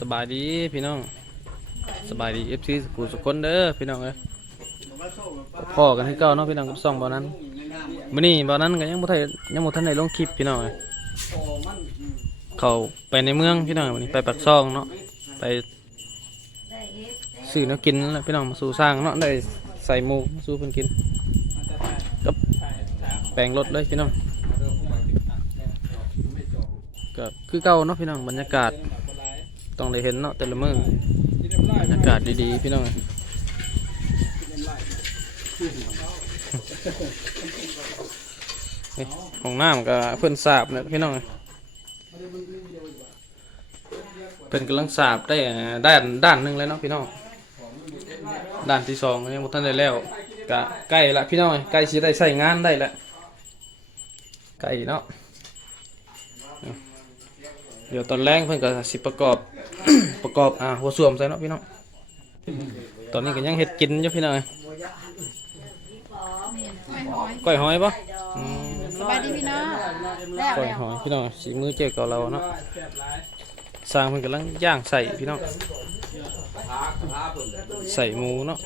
สบายดีพี่น้องสบายดีเอฟซีกูสุกคนเด้อพี่น้องเอ้ยพ่อกันที่เก่าเนาะพี่น้องกับสองบ่นั้นมื้อนี้บ่นั้นก็ยังบ่ทันยังบ่ทันได้ลงคลิปพี่น้องเอ้ยเขาไปในเมืองพี่น้องวันนี้ไปปักซองเนาะไปซื้อแนวกินแหละพี่น้องมาสู่สร้างเนาะได้ใส่หมูมาสู่เพิ่นกินกับแปลงรถเลยพี่น้องก็คือเก่าเนาะพี่น้องบรรยากาศ ต้องได้เห็นเนาะแต่ละมือบรรยากาศดีๆ พี่น้องนี่ห้องน้ำก็เพิ่นสาบเนี่ยพี่น้องเพิ่นกำลังสาบได้ด้านด้านหนึงแล้วเนาะพี่น้องด้านที่สองยังบ่ทันได้แล้วก็ใกล้ละพี่น้องใกล้สิได้ใช้งานได้ละใกล้เนาะ ดี๋ยวตอนแรกเพิ่นก็สิประกอบ ประกอบอ่าหัวสวมใส่เนาะพี่น้องตอนนี้ก็ยังเห็ดกินอยู่พี่น้องก้อยหอยปะสบายดีพี่น้องแล้วก้อยหอยพี่น้องสีมือเจ๊กับเราเนาะสร้างเพิ่นกำลังย่างใส่พี่น้องใส่หมูเนาะ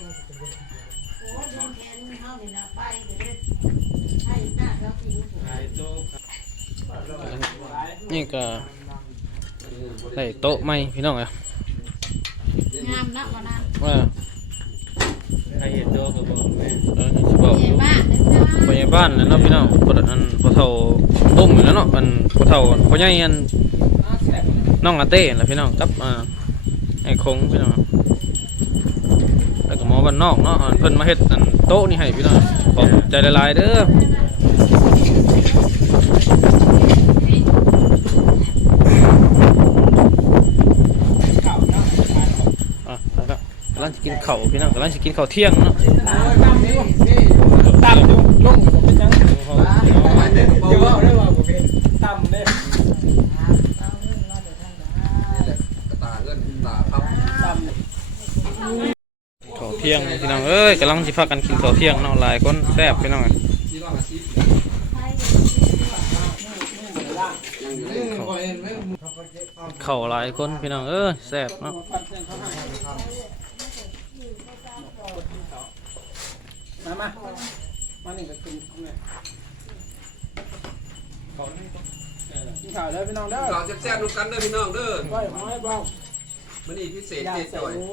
นี่ก็ ได้โต๊ะใหม่พี่น้องเอ้ยงามนะวันนั้นว่าใครเห็นโตกับบอกแม่เออสิบอกใหญ่บ้านนะจ๊ะพ่อใหญ่บ้านแล้วเนาะพี่น้องพ่ออันพ่อเฒ่าตุ้มอยู่แล้วเนาะอันพ่อเฒ่าพ่อใหญ่อันน้องอาเต้แหละพี่น้องกับอ่าไอ้คงพี่น้องแล้วก็หมอบ้านนอกเนาะอันเพิ่นมาเฮ็ดอันโต๊ะนี่ให้พี่น้องขอบใจหลายๆเด้ออะไปแล้ว กินข้าวพี่น้องกำลังจะกินข้าวเที่ยงเนาะตั้มอยู่ลงเป็นยังจะว่าได้ว่าผมเป็นตั้มเด้ตาเงินตาครับตั้มข้าวเที่ยงพี่น้องเอ้ยกำลังสิพากันกินข้าวเที่ยงเนาะหลายคนแซ่บพี่น้องเอ้ยที่าอาชีพยังอยู่ในข้าวหลายคนพี่น้องเอ้ยแซ่บเนาะ มามามาหนึ่งก็กินเนี่ยกินข้าวเด้อพี่น้องเด้อเราแซ่บๆดูกันเด้อพี่น้องเด้อก้อยหอยบ้างมื้อนี้พิเศษย่างเจ๊ใส่จ่อยหมู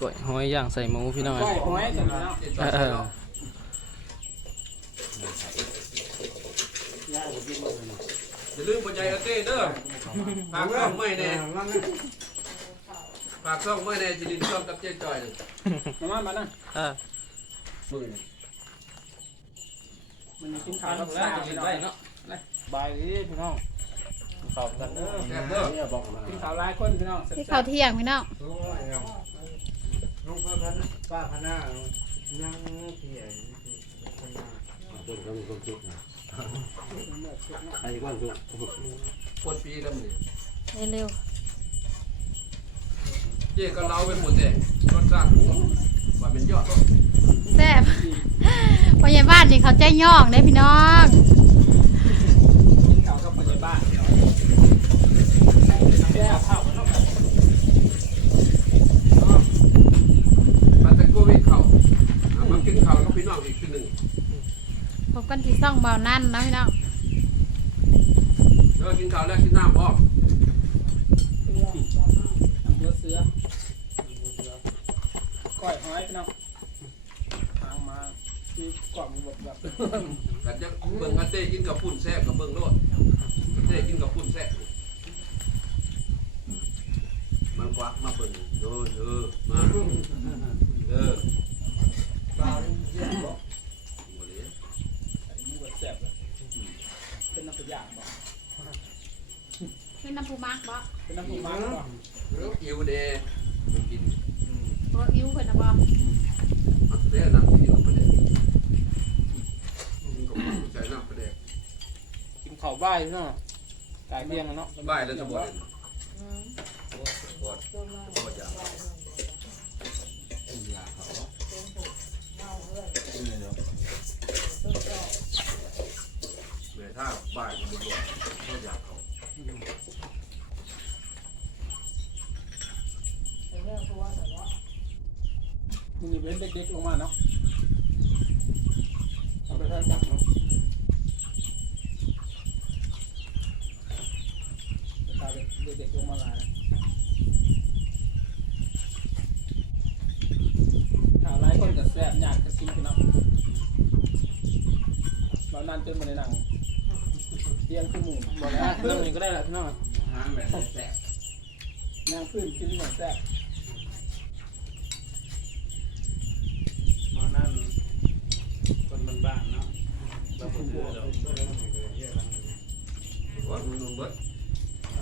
กล้วยหอยย่างใส่หมูพี่น้องก้เอ้อยยหอยจังเนาะเจ๊จ่อยเนาะอย่าลืมปัจจัยอาเต้เด้อฝากซ่องไม่แน่ฝากซ่องไม่แน่จิรินชอบกับเจ๊จ่อยเลยมามามานั่งอ่า มือมันกินข้าวกับซ่าพี่น้องเนาะบายดีพี่น้องข้าวกันเด้อแซ่บเด้อกินข้าวหลายคนพี่น้องที่เขาวเที่ยงพี่น้องลุงพระพันป้าพนานั่งเพียรต้นกำลังจุกนะไอ้ก้อนจุกปวดปีแล้วมื้อนี้เร็วเจ๊ก็เล่าเป็นหมดแต่รสชาติ ว่าเป็นยอดแซ่บพ่อใหญ่บ้านนี่เขาใจย่องเด้พี่น้องกินข้าวกับปัจจุบันแซ่บข้าวเนาะมันจะโควิดเข้าอะมากินข้าวกับพี่น้องอีกทีหนึงพบกันที่ซ่องเบานั่นนะพี่น้องแล้วกินข้าวแล้วกินน้ำพร้อมอำเภอเสือ ก้อยหอยพี่น้องทางมาที่กล่องแบบแบบกันจะเบิ่งอาเต้กินกับปุ่นแซ่บกับเบิ่งโลดอาเต้กินกับปุ่นแซ่บมันควักมาเบิ่งเออเออมาเออป้าเยี่ยมบอกบ่เลยมือแบบแซ่บเลยเป็นน้ำปลาบ่เป็นน้ำปูมักบ่เป็นน้ำปลาบ่อิวเดมันกิน โอ้อิ้วเพิ่นน่ะบ่มักเด้น้ำที่เอาไปเด้มันก็บ่ใส่น้ำไปเด้กินข้าวบ่ายเนาะกายเบี้ยงเนาะบ่ายแล้วจะบ่ได้อืม บ่บ่จะเว้นเด็กๆลงมาเนาะเอาไปทานบักเนาะพาเด็กๆลงมาหลายข่าวหลายคนก็แซ่บยากจะกินกันเนาะบางนานจนมาในหนังเตียงขึ้นหมู่บอกแล้วเรื่องนี้ก็ได้แหละพี่น้องหาแบบแซ่บนางพื้นกินหมดแซ่บ มานั่นคนบ้านๆเนาะเรา บ่ถือดอกว่ามันเบิด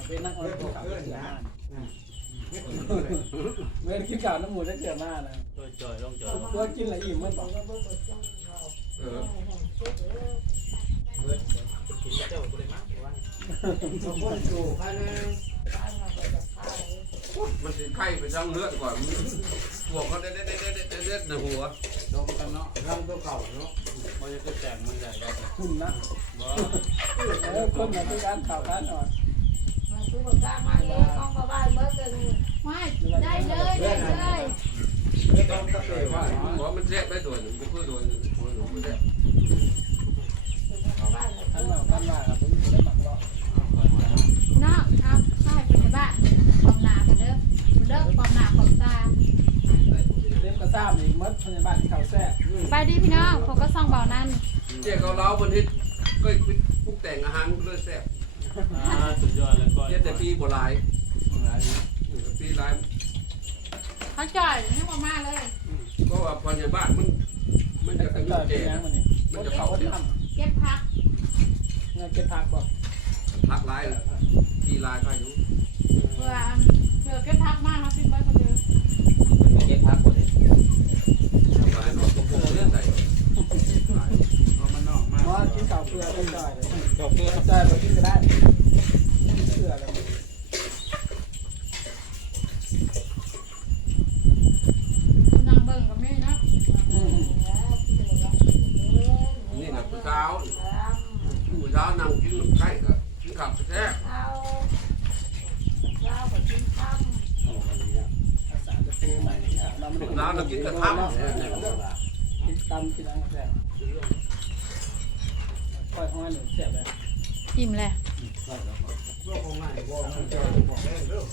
เป็นนักออนตัวขาวเสือมากเมื่อกินข้าวน้ำหมูได้เสือมากนะจอยๆลงจอยตัวกินอะไรอิ่มมันบอกเออสมบูรณ์อยู่ภายใน มันสิไข่ไปทางเลือดก่อนพวกเขาเด็ดเด็ดเด็ดเด็ดเด็ดในหัวดมกันเนาะร่างตัวเก่าเนาะบ่จะแจกมันใหญ่ได้คุณนะเออคนมาที่ร้านเข่าร้านหน่อยไม่ได้เลยได้เลยไม่ต้องเกียบว่าหัวมันแซ่บได้ตัวหนึ่งเพื่อตัวหนึ่งหัวหนึ่งมันแซ่บท่านมาท่านมาครับผมได้หมักรอบเนาะเอาเข้าให้เป็นในบ้านปอมหนาไปเด้อเด้อปอมหนาปอมตาเล่นกระซ้ำอีกมัดในบ้านเขาแซ่บไปดีพี่น้องผมก็ส่องเบานั่นเจ๊เขาเล้าบนทิศก็พวกแต่งอาหารเลยแซ่บอ่าสุดยอดเลยก่อนเจ๊แต่ปีโบราณปีลายเขาจ่อยให้มามากเลย ก็ว่าพอในบ้านมันมันจะก็กระจ่ยุ่อยงเป็นเจ๊ยังมันจะเผาเนี่ยทเก็บพักเงินเก็บผักบอกพักลายปีล ลายก็อยู่เพื่อเพื่อเก็บพักมากครับพี่เบิร์ดคนเดียวเก็บพักหมดเลยลายนอกก็พวกเรื่องใส่เอามันนอกมากว่ากินข้าวเปลือกก็จ่อยเลยข้าเปลือกจ่อยไปกินก็ได้เชื่อเลยคุณนางเบิ่งกับแม่นะนี่นะผู้เช้าผู้เช้านั่งกินไข่กับ กินขับแท้รักษาจะปูใหม่เราไม่ผู้ได้เช้ากินกระทำกินตำกินอะไรแซ่บค่อยห้อยหนึ่งแซ่บเลยอิ่มเลยพวกของง่ายพวกมันจะได้เรื่อง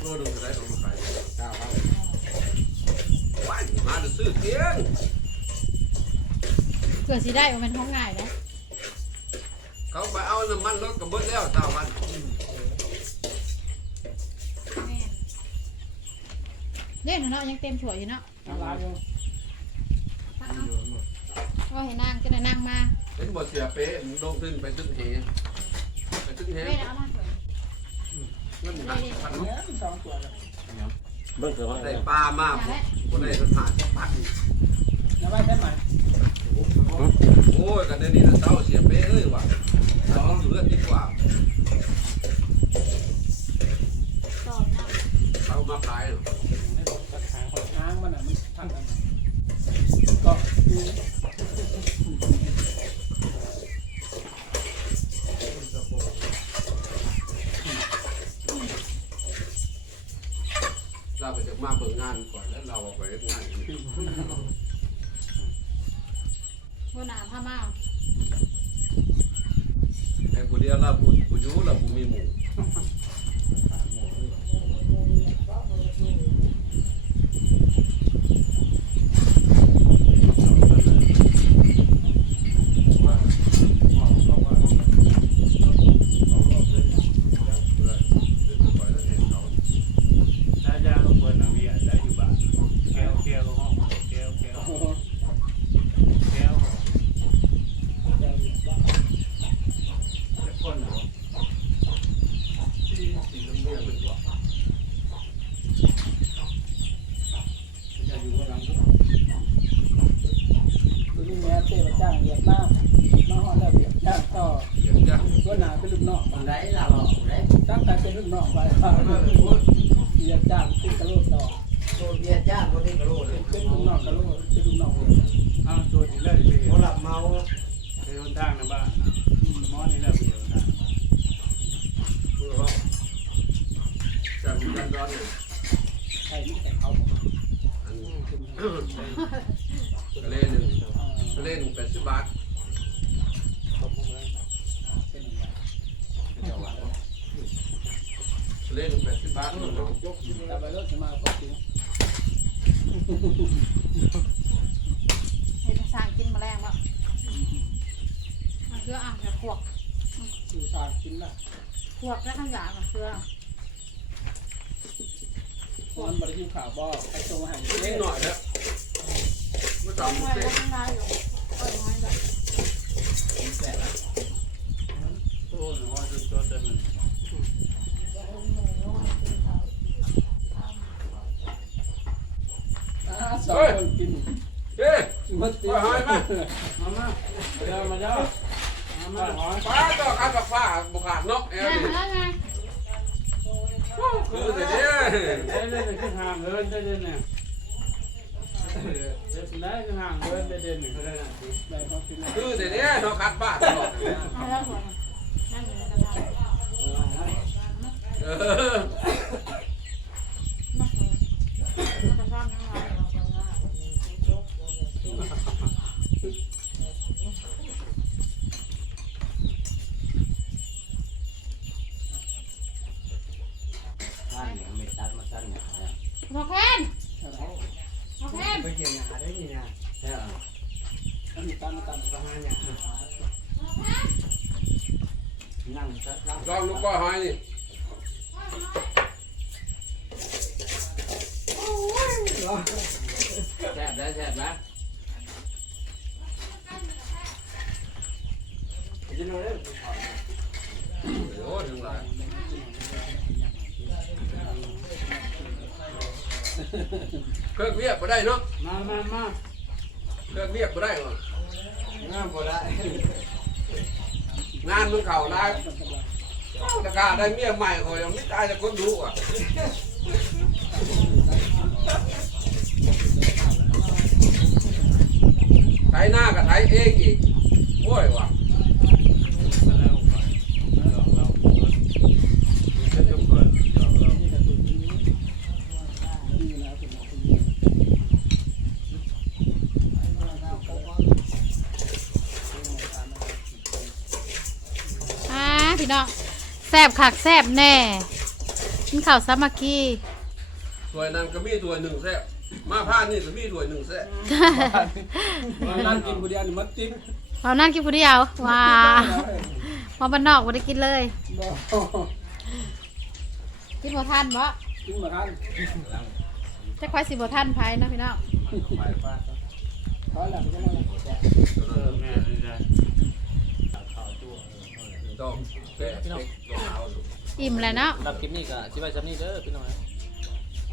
โลนึงจะได้ตรงมาขายเจ้าครับว้ายมาจะซื้อเทียงเผื่อสิได้มันท้องง่ายนะ เขาไปเอาน้ำมันรถกับเบิ้ลแล้วตาวันแม่เล่นเนาะยังเต็มถั่วยอยู่เนาะน้ำลายอยู่ก็เห็นนางจะได้นางมาเป็นบทเสียเป๊ะลงขึ้นไปตึ้งเฮไปตึ้งเฮแม่เอามาเถอะเงินหักพันเนี่ยสองตัวเลยเบิ่งเกิดว่าได้ปลามากบนได้สถานพันน้ำลายแค่ไหนโอ้ยกันเดี๋ยวนี้เศร้าเสียเป๊ะเอ้ยว่ะ เราต้องเลือดดีกว่าต่อเนาเรามาขายค้างมันอะมันพันกันก็เราไปจะมาเปิดงานก่อนแล้วเราไปงานบนหนาผ้าเมา อ้ผู้เดียวเราผู้ผู้ยูเราผู้มีหมู่ ถ้ายาลงเพิ่นน่ะมีอะได้อยู่บ้านแก้วแก้วก็ห้องแก้วแก้วแก้วจะคนเหรอ ที่สีน้ำเงี้ยเป็นหรอ จะอยู่ข้างหลัง ตัวนี้แม่เต้มาจ้างเรียกมากมาหอดแล้วเรียกจ้างต่อ เดี๋ยวจะ ก็นาเป็นลูกน้องไหนล่ะหรอไหนตั้งแต่เป็นลูกน้องไปเรียกจ้างติดกระโลดต่อโดนเบียดย่างคนนี้กระโดดเลยเป็นลูกน้องกระโลดเป็นลูกน้องเอาตัวที่เลยไปเขาหลับเมาไปหนทางในบ้านมอนี่แหละไปหนทางเพื่อว่าจะมีการร้อนเนี่ใช่ไม่แต่เขาอันทะเลหนึ่งทะเลหนึ่งแปดสิบบาท เป็นอย่างนี้ ทะ เลหนึ่งแปดสิบบาทน้องยกแต่ไปรถมาก็จริงให้ภาษากินแมลงแล้วมันเกลืออะจะขวกสื่อสารกินละขวกแล้วข้างหลังมันเกลือมันบริยุข่าวบ่ไปส่งห้ๆนิดหน่อยแล้วไม่ต้ต้องไว้เต้แล้วข้างในอยู่ก็น้อยแบบโอ้หนูว่าจะจดได้มัน สองคนกินเฮ้ยมัดตีมามาเดี๋ยวมาเดี๋ยวมามาหอยป้าต่อข้าวกับฟ้าบุขาดนกเอ้แม่ยแล้วไงคือแต่เนี้ยเอ้ยเล่นขึ้นห่างเดินได้เด่นเนี่ยได้ขึ้นห่างเดินได้เด่นเนี่ยได้เขากินแล้วคือแต่เนี้ยนกคัดบ้าตลอด เอาแล้วหัวนั่งอยู่ในกระดาษ เออมาหัวมันจะร้อนทั้งวันบ้านเนี่ยไม่ตัดมาตัดหนาพอแคนใช่ไหมพอแคนไปเกี่ยวหนาได้ยังไงใช่ถ้ามีตัดมาตัดประมาณเนี่ยนั่งตัดรับลองลูกก้อยหอยนี่ แซ่บได้แซ่บนะจะนอนได้โอ้ถึงหลายเครื่องเรียบมาได้เนาะมามามาเครื่องเรียบมาได้หรอง่ายพอได้ งานมึงเข่าได้ตะกาได้เมียใหม่ก็ยังไม่ตายจะคนดูอะ ไถหน้ากับไถเองอีกโอ้ยว่ะอ่าพี่น้องแซบคักแซบแน่กินข้าวสามัคคีถ้วยนั้นก็มีถ้วยหนึ่งแซ่บ มาผ้านี่ก็มีถ้วยหนึ่งแซ่บนั่งกินคนเดียวนี่มัดติ๊บเรานั่งกินผู้เดียวว้ามาบ้านนอกไม่ได้กินเลย บ่กินบ่ทันบ่กินมาทันจะค่อยสิบ่ทันไผนะพี่น้องถอยหลังก็มาแซ่บเออแม่นี่ได้ต้องแซ่บเด็กต้องเอาลูกอิ่มแล้วเนาะรับคลิปนี้ก็สิไว้ซ้ำนี้เด้อพี่น้อง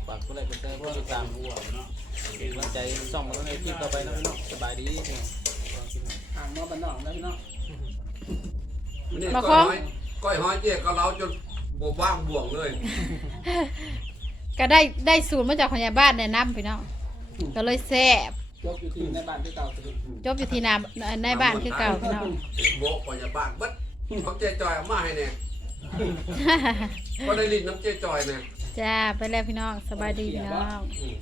ฝากกดไลค์กดแชร์กดติดตามผู้เนาะเป็นกำลังใจส่องมาในคลิปต่อไปนะพี่น้องสบายดีพี่น้องห่างมาบ้านนอกแล้วพี่น้องนี่ก้อยหอยก้อยหอยเจ๊ก็เราจนบวว่างบ่วงเลยก็ได้ได้สูตรมาจากคนยาบ้านแนะนำพี่น้องก็เลยแซ่บยกอยู่ที่ในบ้านที่เก่าสุดจบอยู่ที่นาในบ้านคือเก่าพี่น้องโบกพยาบาลเบัดเขาเจ๊จอยเอามาให้แน่ ก็ได้ลิ้นน้ำเจ๊จอยแน่จ้าไปแล้วพี่น้องสบายดีพี่น้อง อืม